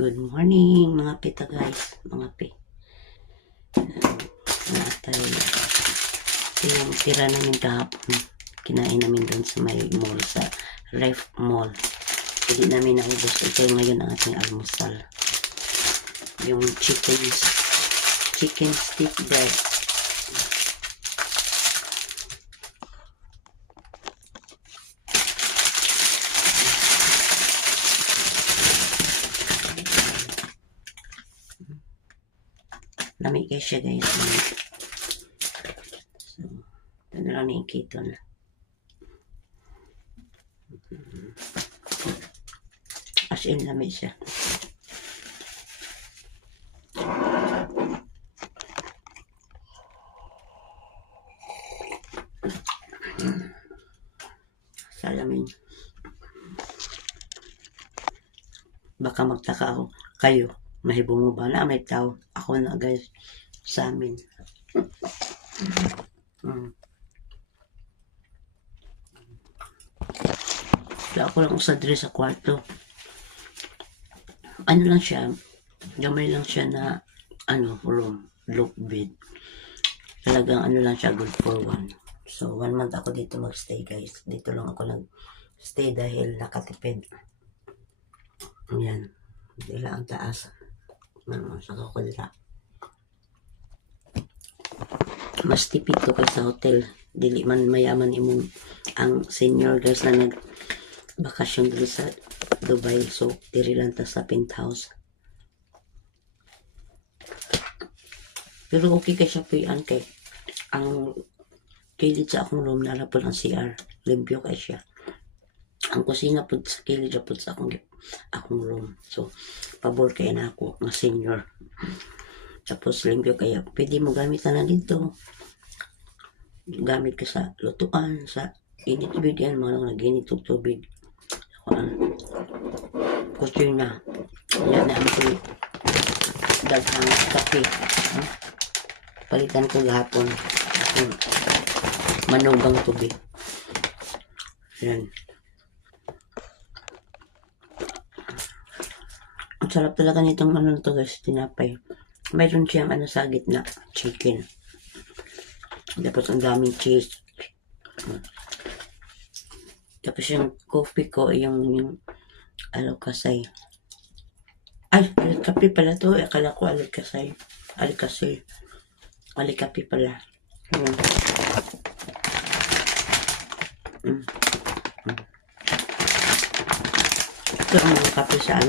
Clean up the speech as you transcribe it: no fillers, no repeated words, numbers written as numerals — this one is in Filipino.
Good morning mga pita guys, mga pi. Natay yung tira namin kahapon. Kinain namin doon sa may mall, sa Ref Mall. Hindi namin naubos. Ito ngayon ang ating almusal. Yung chicken stick bread. Lami kayo siya guys. So, ito na lang nakikita na. As in lami siya. Salamin. Baka magtaka ako. Kayo, mahibong mo ba na may tao? Ako na guys, sa amin. Kaya ako lang sa dress sa kwarto. Ano lang siya, gamay lang siya na room, loop bed. Talagang ano lang siya, good for one. So 1 month ako dito magstay guys. Dito lang ako nag-stay dahil nakatipid. Ayan, dila ang taas. Sa kakulira. Mas tipid to kaysa hotel. Dili man mayaman imong ang senior guys na nagbakasyon dito sa Dubai. So diri lang ta sa penthouse. Pero okay kay siya puyan kay ang kilid sa akong room na po ang CR. Limpyo kay siya. Ang kusina po sa kilid po sa akong room. So pabor kay na ako nga senior. Tapos limpyo kaya pwede mo gamitan na dito. Gamit ka sa lutuan, sa init tubig yan, mga naginit tubig. Kusina. Yan na ang daghang kape. Palitan ko gahapon. Manugang tubig. Yan. Ang sarap talaga nitong to guys, tinapay. Mayroon siyang sa gitna, chicken. Tapos ang daming cheese. Tapos yung coffee ko, yung alokasay. Ay, alikapi pala to. Akala ko alikasay. Alikasay. Alikapi pala. Ito ang mga kape sa